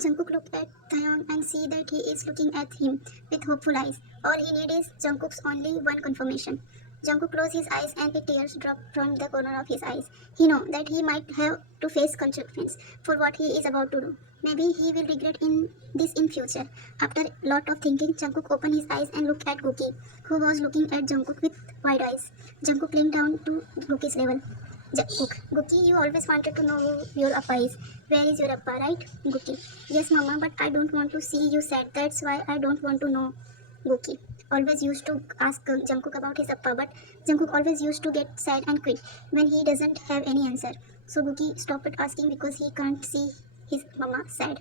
Jungkook looked at Taeyong and see that he is looking at him with hopeful eyes. All he needs is Jungkook's only one confirmation. Jungkook closed his eyes and a tears dropped from the corner of his eyes. He knew that he might have to face consequences for what he is about to do. Maybe he will regret this in future. After a lot of thinking, Jungkook opened his eyes and looked at Gookie, who was looking at Jungkook with wide eyes. Jungkook leaned down to Gookie's level. Gookie, you always wanted to know who your appa is. Where is your appa, right? Gookie, yes, mama, but I don't want to see you sad. That's why I don't want to know. Gookie always used to ask Jungkook about his appa, but Jungkook always used to get sad and quit when he doesn't have any answer. So Gookie stopped asking because he can't see his mama sad.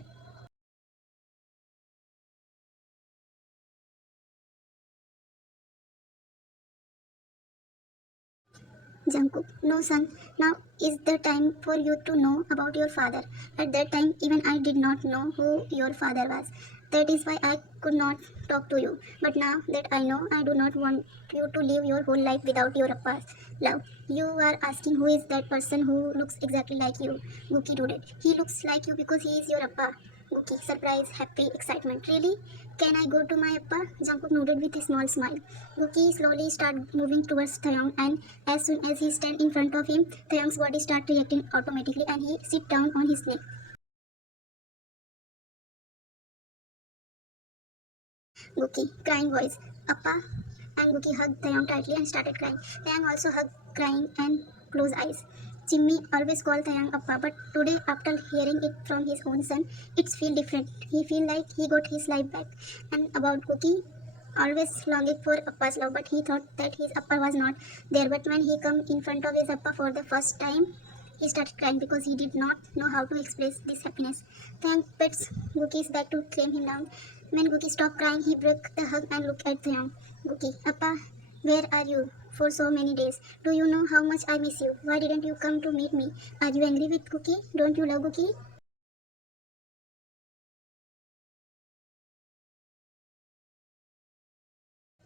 Jungkook, no son, now is the time for you to know about your father. At that time, even I did not know who your father was. That is why I could not talk to you. But now that I know, I do not want you to live your whole life without your appa's love. You are asking who is that person who looks exactly like you. Gookie nodded. He looks like you because he is your appa. Gookie, surprise, happy, excitement. Really? Can I go to my appa? Jungkook nodded with a small smile. Gookie slowly started moving towards Taeyong, and as soon as he stand in front of him, Taeyong's body started reacting automatically and he sit down on his neck. Gookie, crying voice, Appa, and Gookie hugged Taeyong tightly and started crying. Taeyong also hugged, crying and closed eyes. Jimmy always called Taeyong Appa, but today, after hearing it from his own son, it's feel different. He feel like he got his life back. And about Gookie, always longing for Appa's love, but he thought that his Appa was not there. But when he come in front of his Appa for the first time, he started crying because he did not know how to express this happiness. Taeyong pets Gookie's back to calm him down. When Gookie stopped crying, he broke the hug and looked at Taeyong. Gookie, Appa, where are you? For so many days. Do you know how much I miss you? Why didn't you come to meet me? Are you angry with Gookie? Don't you love Gookie?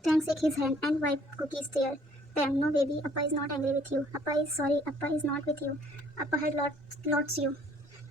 Taeyong shook his hand and wiped Gookie's tear. Taeyong, no baby, Appa is not angry with you. Appa is sorry, Appa is not with you. Appa had lots you.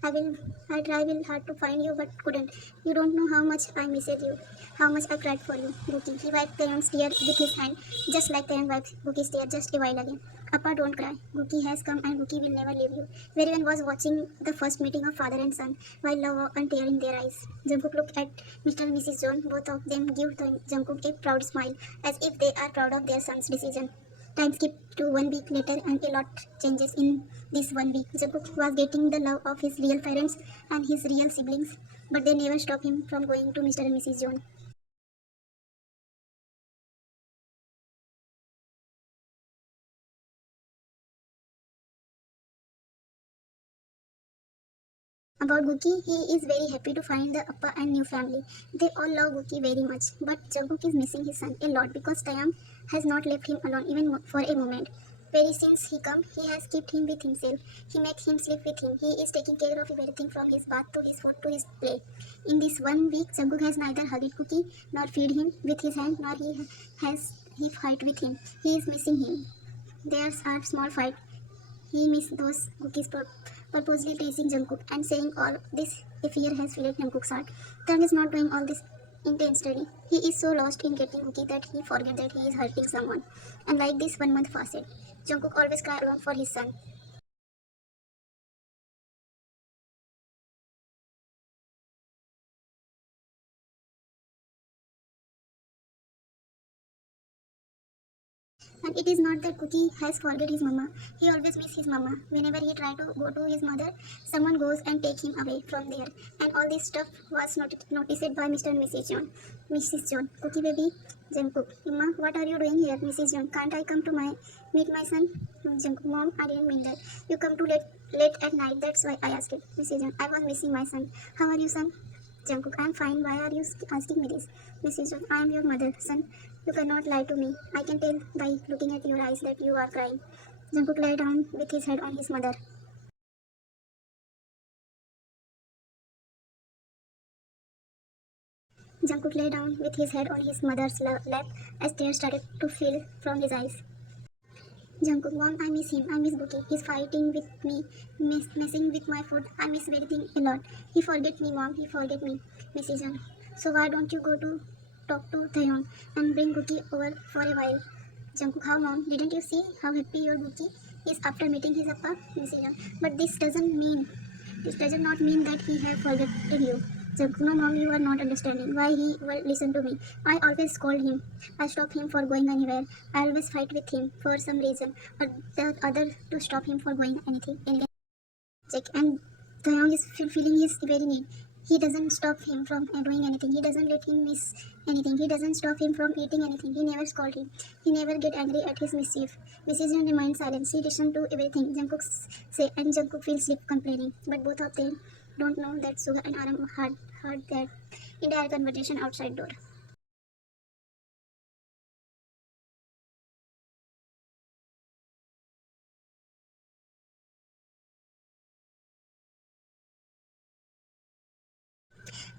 I try will hard to find you but couldn't. You don't know how much I missed you, how much I cried for you. Gookie, he wiped Taeyong's tear with his hand, just like Taeyong wiped Gookie's tear just a while ago. Appa, don't cry. Gookie has come and Gookie will never leave you. Everyone was watching the first meeting of father and son, while love and tear in their eyes. Jungkook looked at Mr. and Mrs. John. Both of them give Jungkook a proud smile, as if they are proud of their son's decision. Time skipped to 1 week later and a lot changes in this 1 week. Jungkook was getting the love of his real parents and his real siblings, but they never stopped him from going to Mr. and Mrs. John. About Gookie, he is very happy to find the Appa and new family. They all love Gookie very much, but Jungkook is missing his son a lot because Taeyang has not left him alone even for a moment. Very since he come, he has kept him with himself. He makes him sleep with him. He is taking care of everything from his bath to his food to his play. In this 1 week, Jungkook has neither hugged Gookie nor feed him with his hand nor he fight with him. He is missing him. There's a small fight. He missed those cookies purposely teasing Jungkook and saying all this a fear has filled Jungkook's heart. Tang is not doing all this intentionally. He is so lost in getting cookie that he forget that he is hurting someone. And like this 1 month passed, Jungkook always cry alone for his son. And it is not that Cookie has forget his mama. He always miss his mama. Whenever he try to go to his mother, someone goes and take him away from there. And all this stuff was noticed by Mr. and Mrs. John. Mrs. John, Cookie baby, Jungkook. Mama, what are you doing here, Mrs. John? Can't I come to meet my son? Jungkook, mom, I didn't mean that. You come too late at night. That's why I asked it. Mrs. John, I was missing my son. How are you, son? Jungkook, I'm fine. Why are you asking me this? Mrs. John, I am your mother, son. You cannot lie to me. I can tell by looking at your eyes that you are crying. Jungkook lay down with his head on his mother. Jungkook lay down with his head on his mother's lap as tears started to fill from his eyes. Jungkook, Mom, I miss him. I miss Gookie. He's fighting with me, messing with my food. I miss everything a lot. He forget me, Mom. He forget me. Mrs. Jung. So why don't you go to talk to Taeyong and bring Gookie over for a while? Jungkook, how, Mom? Didn't you see how happy your Gookie is after meeting his appa? Mrs. Jung. But this does not mean that he have forgotten you. Jungkook, no, Mom, you are not understanding why he will listen to me. I always scold him. I stop him for going anywhere. I always fight with him for some reason or the other to stop him for going anything. Anyway, check and Taeyong is fulfilling his very need. He doesn't stop him from doing anything. He doesn't let him miss anything. He doesn't stop him from eating anything. He never scold him. He never get angry at his mischief. Mrs. Jung remains silent. She listens to everything Jungkook say and Jungkook feels sleep complaining. But both of them don't know that Suga and Aram heard that entire conversation outside door.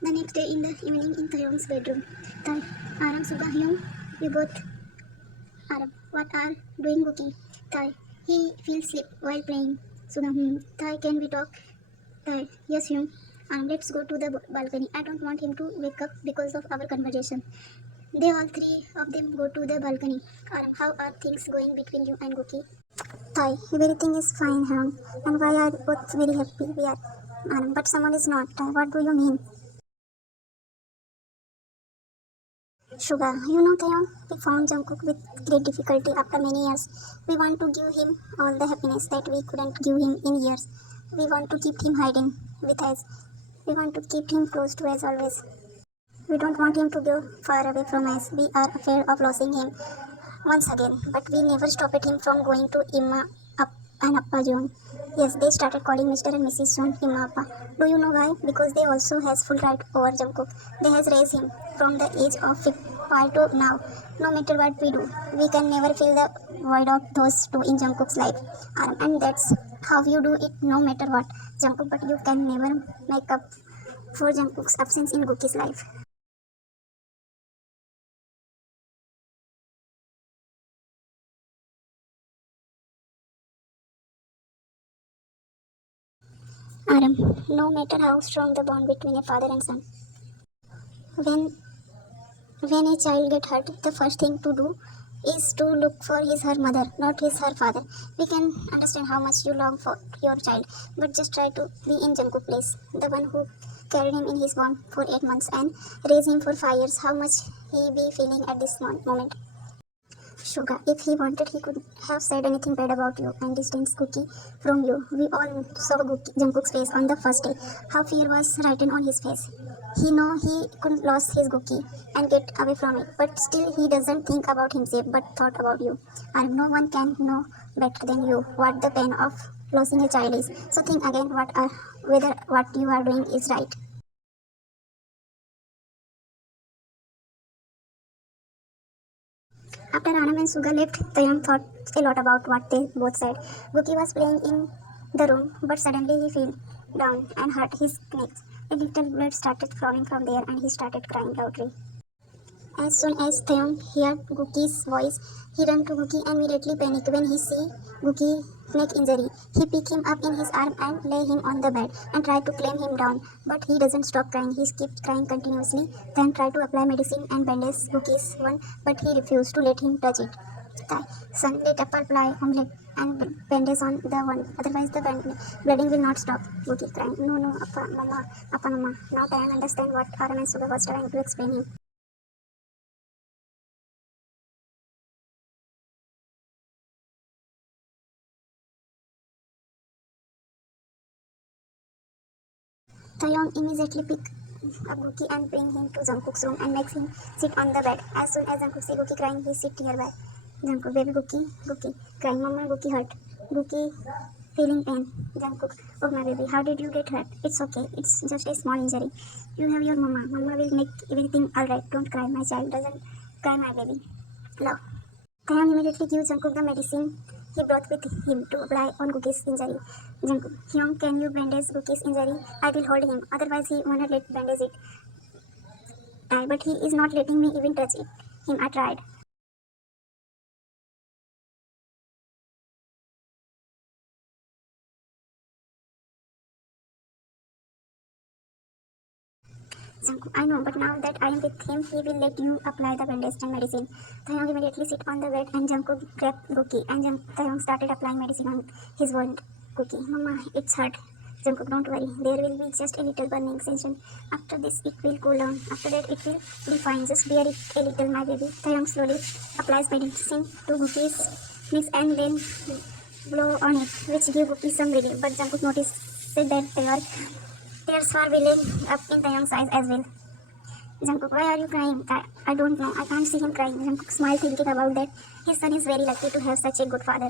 The next day in the evening in Taeyong's bedroom, Tai, Aram, Suga, Hyung, you both Aram, what are doing Gookie? Tai, he feels sleep while playing. Suga, Tai, can we talk? Tai, yes, Hyung. Let's go to the balcony. I don't want him to wake up because of our conversation. They all three of them go to the balcony. Aram, how are things going between you and Gookie? Tai, everything is fine, Hyung. And why are both very happy we are? Aram, but someone is not. Tai, what do you mean? Sugar, you know Taeyong, we found Jungkook with great difficulty after many years. We want to give him all the happiness that we couldn't give him in years. We want to keep him hiding with us. We want to keep him close to us always. We don't want him to go far away from us. We are afraid of losing him once again. But we never stopped him from going to Imma and Appa John. Yes, they started calling Mr. and Mrs. John Imma Appa. Do you know why? Because they also has full right over Jungkook. They has raised him from the age of 5 to now. No matter what we do, we can never fill the void of those two in Jungkook's life. And that's how you do it no matter what, Jungkook. But you can never make up for Jungkook's absence in Gookie's life. Aram, no matter how strong the bond between a father and son, when when a child gets hurt, the first thing to do is to look for his her mother, not his her father. We can understand how much you long for your child, but just try to be in Jungkook's place, the one who carried him in his womb for 8 months and raised him for 5 years. How much he be feeling at this moment? Sugar, if he wanted, he could have said anything bad about you and distanced Cookie from you. We all saw Jungkook's face on the first day. How fear was written on his face. He know he couldn't lose his Cookie and get away from it, but still he doesn't think about himself but thought about you. And no one can know better than you what the pain of losing a child is. So think again whether what you are doing is right. After Anam and Suga left, Taeyang thought a lot about what they both said. Gookie was playing in the room, but suddenly he fell down and hurt his neck. A little blood started flowing from there and he started crying loudly. As soon as Taeyong heard Gookie's voice, he ran to Gookie and immediately panicked when he see Gookie's neck injury. He picked him up in his arm and lay him on the bed and tried to calm him down. But he doesn't stop crying. He keeps crying continuously, then tried to apply medicine and bandage Gookie's one, but he refused to let him touch it. Son, let apply omelette and bandage on the one. Otherwise, the bleeding will not stop. Gookie crying. No, no, Appa, Mama, Appa, Mama. Now Taeyong understand what Aram and Suga was trying to explain him. Taeyong immediately picks up Gookie and brings him to Jungkook's room and makes him sit on the bed. As soon as Jungkook sees Gookie crying, he sits nearby. Jungkook, baby Gookie, crying, Mama, Gookie hurt. Gookie feeling pain. Jungkook, oh my baby, how did you get hurt? It's okay, it's just a small injury. You have your mama. Mama will make everything alright. Don't cry, my child doesn't cry, my baby. Love. Taeyang immediately gives Jungkook the medicine he brought with him to apply on Gookie's injury. Jungkook, Hyung, can you bandage Gookie's injury? I will hold him. Otherwise, he won't let bandage it. But he is not letting me even touch it. Him. I tried. Jungkook, I know, but now that I am with him, he will let you apply the bandage and medicine. Taeyong immediately sit on the bed and Jungkook grabbed Gookie and Taeyong started applying medicine on his wound. Gookie, Mama, it's hurt. Jungkook, don't worry, there will be just a little burning sensation. After this, it will cool down. After that, it will be fine. Just bear it a little, my baby. Taeyong slowly applies medicine to Gookie's knees and then blow on it, which give Gookie some relief. But Jungkook noticed that tears were welling up in Taeyong's eyes as well. Jungkook, why are you crying? I don't know. I can't see him crying. Jungkook smiled, thinking about that. His son is very lucky to have such a good father.